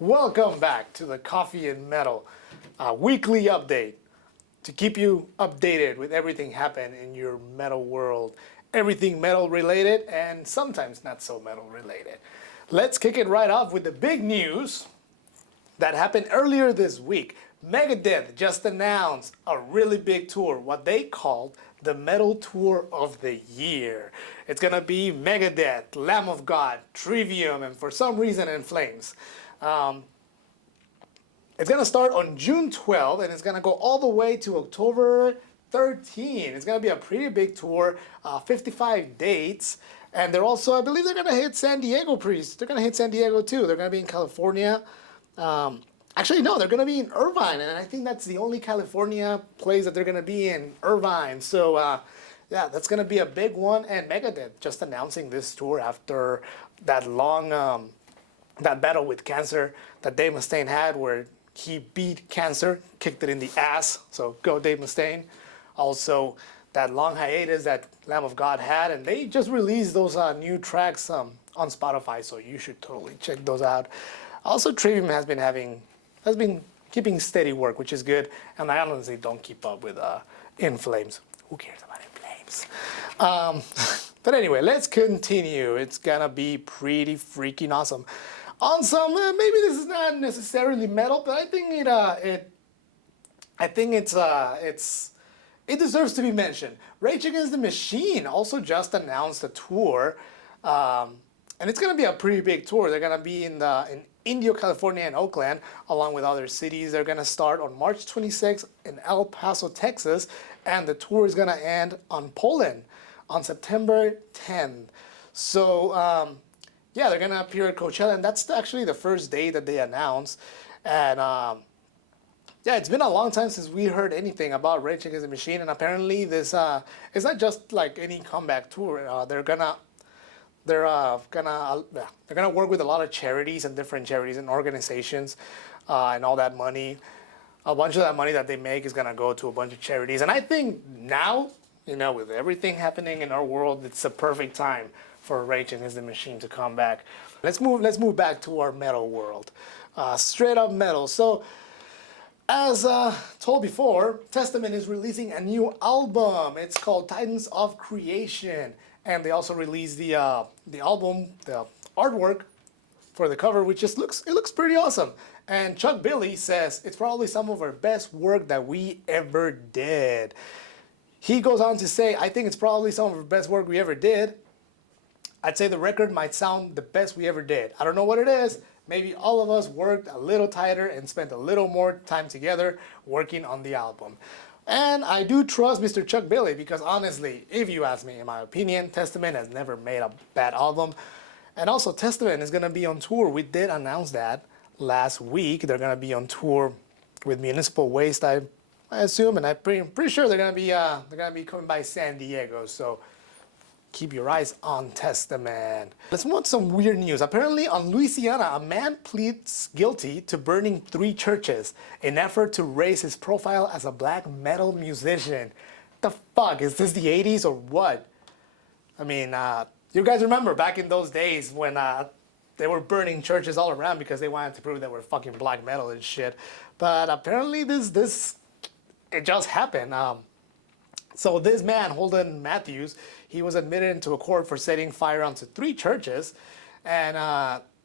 Welcome back to the Coffee and Metal weekly update to keep you updated with everything happening in your metal world. Everything metal related and sometimes not so metal related. Let's kick it right off with the big news that happened earlier this week. Megadeth just announced a really big tour, what they called the Metal Tour of the Year. It's gonna be Megadeth, Lamb of God, Trivium, and for some reason In Flames. It's gonna start on June 12th and it's gonna go all the way to October 13. It's gonna be a pretty big tour, 55 dates. And they're also, I believe they're gonna hit San Diego They're gonna hit San Diego too. They're gonna be in California. Actually, no, they're going to be in Irvine, and I think that's the only California place that they're going to be in, Irvine. So, yeah, that's going to be a big one. And Megadeth just announcing this tour after that long, that battle with cancer that Dave Mustaine had, where he beat cancer, kicked it in the ass. So go Dave Mustaine. Also, that long hiatus that Lamb of God had, and they just released those new tracks on Spotify, so you should totally check those out. Also, Trivium has been keeping steady work, which is good. And I honestly don't keep up with In Flames. Who cares about In Flames? But anyway, let's continue. It's gonna be pretty freaking awesome. On some, maybe this is not necessarily metal, but I think it deserves to be mentioned. Rage Against the Machine also just announced a tour, and it's gonna be a pretty big tour. They're gonna be in Indio, California, and Oakland, along with other cities. They're gonna start on March 26th in El Paso, Texas, and the tour is gonna end on Poland on September 10th. So, yeah, they're gonna appear at Coachella, and that's actually the first day that they announced. And yeah, it's been a long time since we heard anything about Rage Against the Machine, and apparently this it's not just like any comeback tour. They're gonna work with a lot of charities and different charities and organizations, and all that money. A bunch of that money that they make is gonna go to a bunch of charities. And I think now, with everything happening in our world, it's the perfect time for Rage Against the Machine to come back. Let's move back to our metal world, straight up metal. So, as told before, Testament is releasing a new album. It's called Titans of Creation. And they also released the album, the artwork for the cover, which just looks pretty awesome. And Chuck Billy says it's probably some of our best work that we ever did. He goes on to say, I think it's probably some of our best work we ever did. I'd say the record might sound the best we ever did. I don't know what it is. Maybe all of us worked a little tighter and spent a little more time together working on the album. And I do trust Mr. Chuck Billy because honestly, if you ask me, in my opinion, Testament has never made a bad album. And also, Testament is going to be on tour. We did announce that last week. They're going to be on tour with Municipal Waste, I assume, and I'm pretty sure they're going to be coming by San Diego. So keep your eyes on Testament. Let's move on to some weird news. Apparently, on Louisiana, a man pleads guilty to burning 3 churches in effort to raise his profile as a black metal musician. The fuck? Is this the 80s or what? I mean, you guys remember back in those days when they were burning churches all around because they wanted to prove they were fucking black metal and shit. But apparently it just happened. So this man, Holden Matthews, he was admitted into a court for setting fire onto 3 churches. And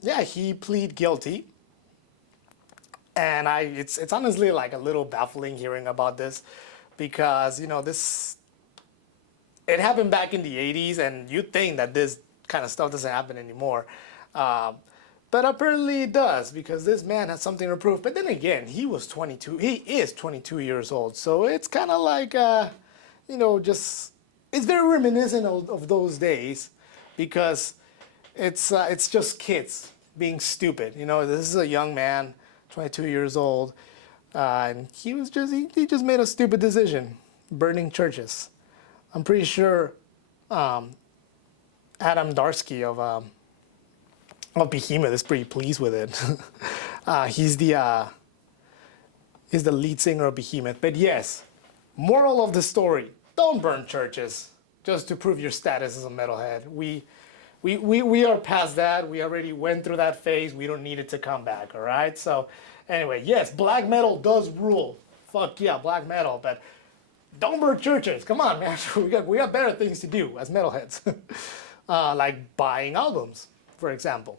yeah, he pleaded guilty. And it's honestly like a little baffling hearing about this because, it happened back in the 80s and you'd think that this kind of stuff doesn't happen anymore. But apparently it does because this man has something to prove. But then again, he is 22 years old. So it's kind of like, it's very reminiscent of those days because it's just kids being stupid. This is a young man, 22 years old, and he just made a stupid decision, burning churches. I'm pretty sure Adam Darsky of Behemoth is pretty pleased with it. He's the lead singer of Behemoth. But yes, moral of the story: don't burn churches just to prove your status as a metalhead. We we are past that. We already went through that phase. We don't need it to come back, all right? So anyway, yes, black metal does rule. Fuck yeah, black metal, but don't burn churches. Come on, man. We got better things to do as metalheads. Like buying albums, for example.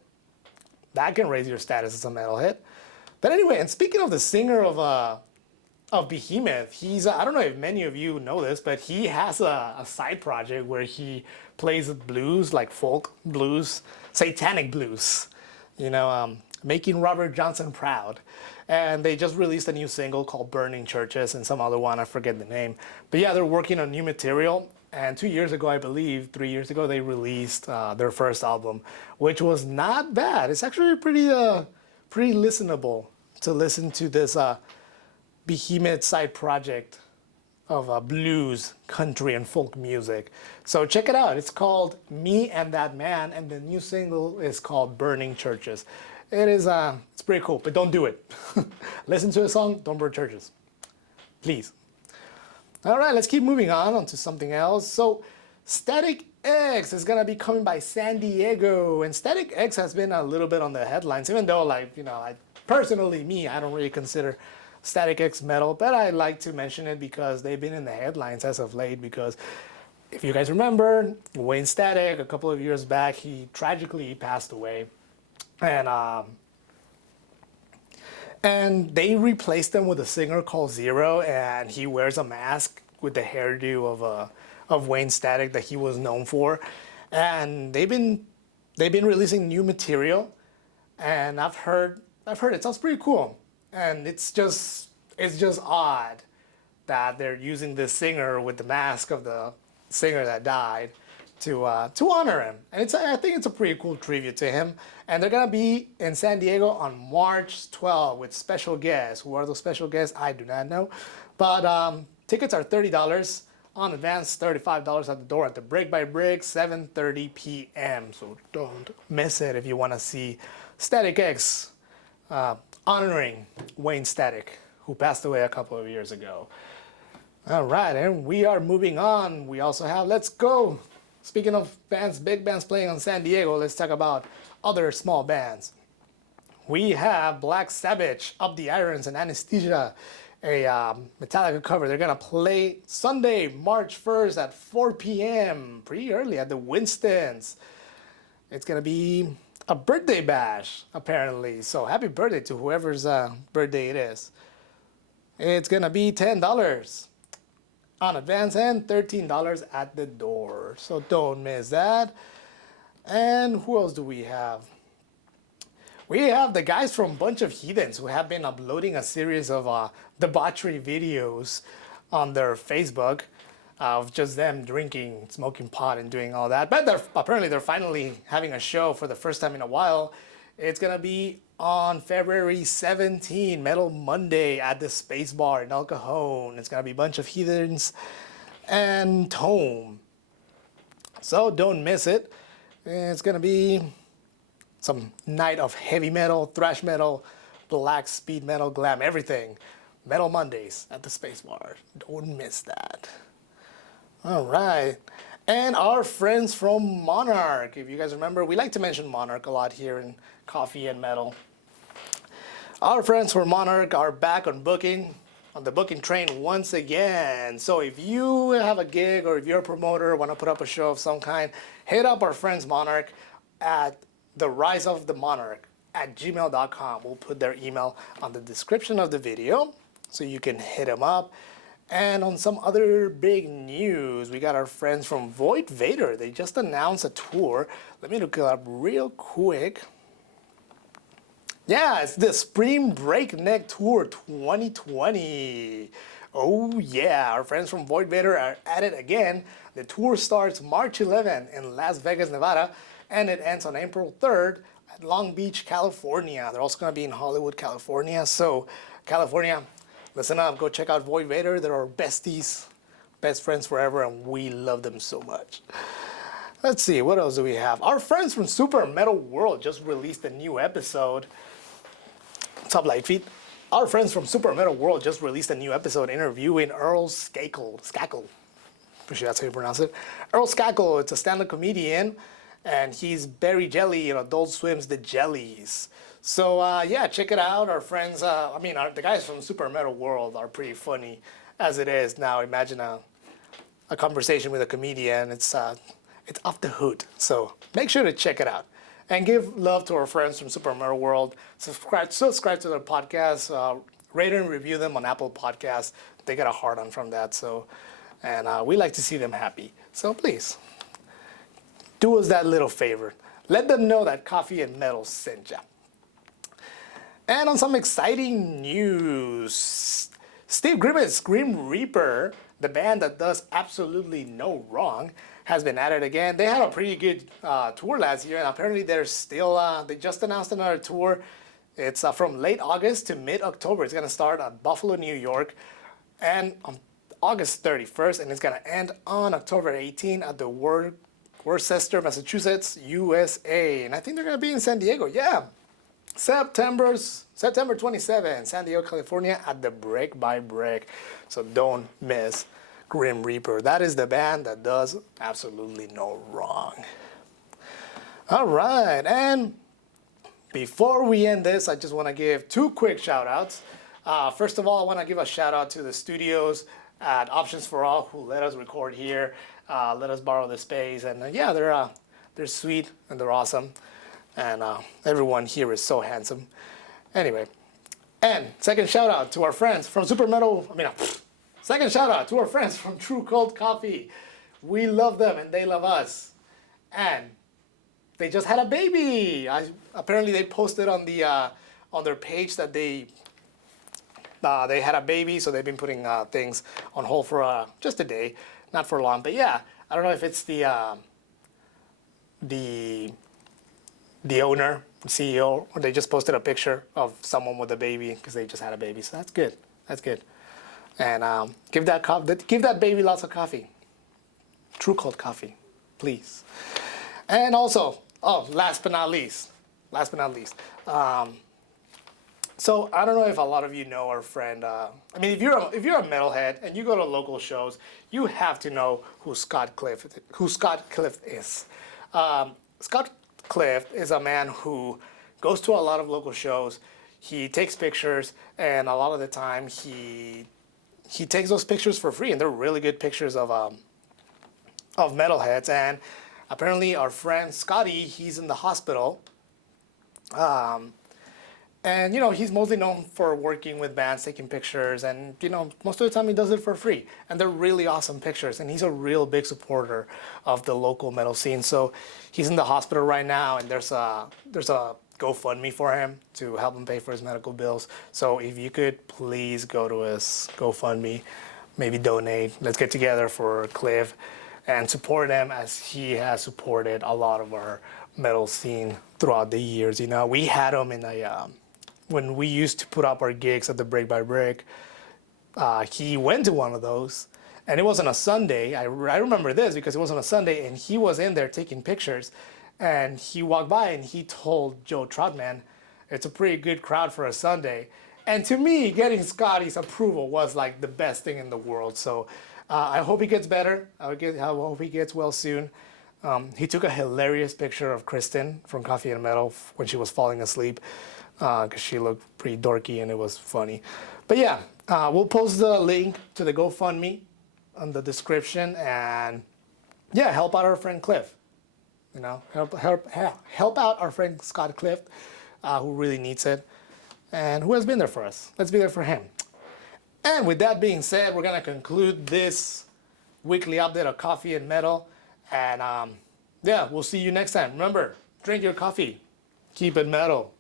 That can raise your status as a metalhead. But anyway, and speaking of the singer of Behemoth, he's I don't know if many of you know this, but he has a side project where he plays blues, like folk blues, satanic blues, making Robert Johnson proud. And they just released a new single called Burning Churches and some other one, I forget the name. But yeah, they're working on new material. And 2 years ago, I believe, 3 years ago, they released their first album, which was not bad. It's actually pretty listenable to listen to this Behemoth side project of blues, country, and folk music. So check it out. It's called Me and That Man, and the new single is called Burning Churches. It's pretty cool, but don't do it. Listen to a song, don't burn churches. Please. All right, let's keep moving on to something else. So Static X is gonna be coming by San Diego, and Static X has been a little bit on the headlines, even though I don't really consider Static X metal, but I like to mention it because they've been in the headlines as of late. Because if you guys remember, Wayne Static, a couple of years back, he tragically passed away, and they replaced him with a singer called Zero, and he wears a mask with the hairdo of Wayne Static that he was known for, and they've been releasing new material, and I've heard it sounds pretty cool, and it's just odd that they're using this singer with the mask of the singer that died to honor him, and I think it's a pretty cool tribute to him. And they're gonna be in San Diego on March 12th with special guests. Who are those special guests? I do not know, but tickets are $30 on advance, $35 at the door at the Brick by Brick, 7:30 p.m. So don't miss it if you want to see Static X honoring Wayne Static, who passed away a couple of years ago. All right, and we are moving on. We also have Let's Go. Speaking of bands, big bands playing on San Diego, let's talk about other small bands. We have Black Sabbath, Up the Irons, and Anesthesia, a Metallica cover. They're gonna play Sunday, March 1st at 4 p.m. pretty early at the Winston's. It's gonna be a birthday bash, apparently. So happy birthday to whoever's birthday it is. It's gonna be $10 on advance and $13 at the door. So don't miss that. And who else do we have? We have the guys from Bunch of Heathens, who have been uploading a series of debauchery videos on their Facebook of just them drinking, smoking pot, and doing all that. But apparently they're finally having a show for the first time in a while. It's gonna be on February 17, Metal Monday at the Space Bar in El Cajon. It's gonna be Bunch of Heathens and Tome. So don't miss it. It's gonna be some night of heavy metal, thrash metal, black speed metal, glam, everything. Metal Mondays at the Space Bar. Don't miss that. All right. And our friends from Monarch. If you guys remember, we like to mention Monarch a lot here in Coffee and Metal. Our friends from Monarch are back on the booking train once again. So if you have a gig or if you're a promoter, want to put up a show of some kind, hit up our friends Monarch at theriseofthemonarch@gmail.com. We'll put their email on the description of the video so you can hit them up. And on some other big news, we got our friends from Void Vader. They just announced a tour. Let me look it up real quick. Yeah, it's the Spring Breakneck Tour 2020. Oh yeah, our friends from Void Vader are at it again. The tour starts March 11 in Las Vegas, Nevada, and it ends on April 3rd at Long Beach, California. They're also going to be in Hollywood, California. So, California, listen up, go check out Void Vader. They're our besties, best friends forever, and we love them so much. Let's see, what else do we have? Our friends from Super Metal World just released a new episode. What's up, Lightfeet? Our friends from Super Metal World just released a new episode interviewing Earl Skakel. Pretty sure that's how you pronounce it. Earl Skakel, it's a stand-up comedian, and he's Berry Jelly in Adult Swim's The Jellies. So yeah, check it out. Our friends, the guys from Super Metal World are pretty funny as it is. Now imagine a conversation with a comedian. It's off the hood. So make sure to check it out. And give love to our friends from Super Metal World. Subscribe to their podcast. Rate and review them on Apple Podcasts. They get a hard on from that. So, and we like to see them happy. So please, do us that little favor. Let them know that Coffee and Metal sent ya. And on some exciting news, Steve Grimm's Grim Reaper, the band that does absolutely no wrong, has been at it again. They had a pretty good tour last year, and apparently they're still, they just announced another tour. It's from late August to mid-October. It's gonna start at Buffalo, New York, and on August 31st, and it's gonna end on October 18 at the Worcester, Massachusetts, USA. And I think they're gonna be in San Diego, yeah. September 27, San Diego, California at the Break by Break. So don't miss Grim Reaper. That is the band that does absolutely no wrong. All right, and before we end this, I just want to give two quick shout outs. First of all, I want to give a shout out to the studios at Options for All who let us record here, let us borrow the space, and yeah, they're sweet and they're awesome, and everyone here is so handsome. Anyway, and second shout out to our friends from second shout out to our friends from True Cold Coffee. We love them and they love us, and they just had a baby. Apparently they posted on their page that they had a baby, so they've been putting things on hold for just a day, not for long. But yeah, I don't know if it's the owner, CEO, or they just posted a picture of someone with a baby because they just had a baby. So that's good. That's good. And give that baby lots of coffee. True Cold Coffee, please. And also, last but not least. So I don't know if a lot of you know our friend. If you're a metalhead and you go to local shows, you have to know who Scott Clift is. Scott Clift is a man who goes to a lot of local shows. He takes pictures, and a lot of the time he takes those pictures for free, and they're really good pictures of metalheads. And apparently, our friend Scotty, he's in the hospital. And he's mostly known for working with bands, taking pictures, and most of the time he does it for free. And they're really awesome pictures, and he's a real big supporter of the local metal scene. So he's in the hospital right now, and there's a GoFundMe for him to help him pay for his medical bills. So if you could please go to his GoFundMe, maybe donate. Let's get together for Cliff and support him as he has supported a lot of our metal scene throughout the years. We had him in when we used to put up our gigs at the Break by Break. He went to one of those, and it was on a Sunday. I remember this because it was on a Sunday, and he was in there taking pictures. And he walked by and he told Joe Troutman, it's a pretty good crowd for a Sunday. And to me, getting Scotty's approval was like the best thing in the world. So I hope he gets better. I hope he gets well soon. He took a hilarious picture of Kristen from Coffee and Metal when she was falling asleep, because she looked pretty dorky and it was funny. But yeah, we'll post the link to the GoFundMe on the description, and yeah, help out our friend Cliff. Help out our friend Scott Clift, who really needs it, and who has been there for us. Let's be there for him. And with that being said, we're gonna conclude this weekly update of Coffee and Metal, and yeah, we'll see you next time. Remember, drink your coffee, keep it metal.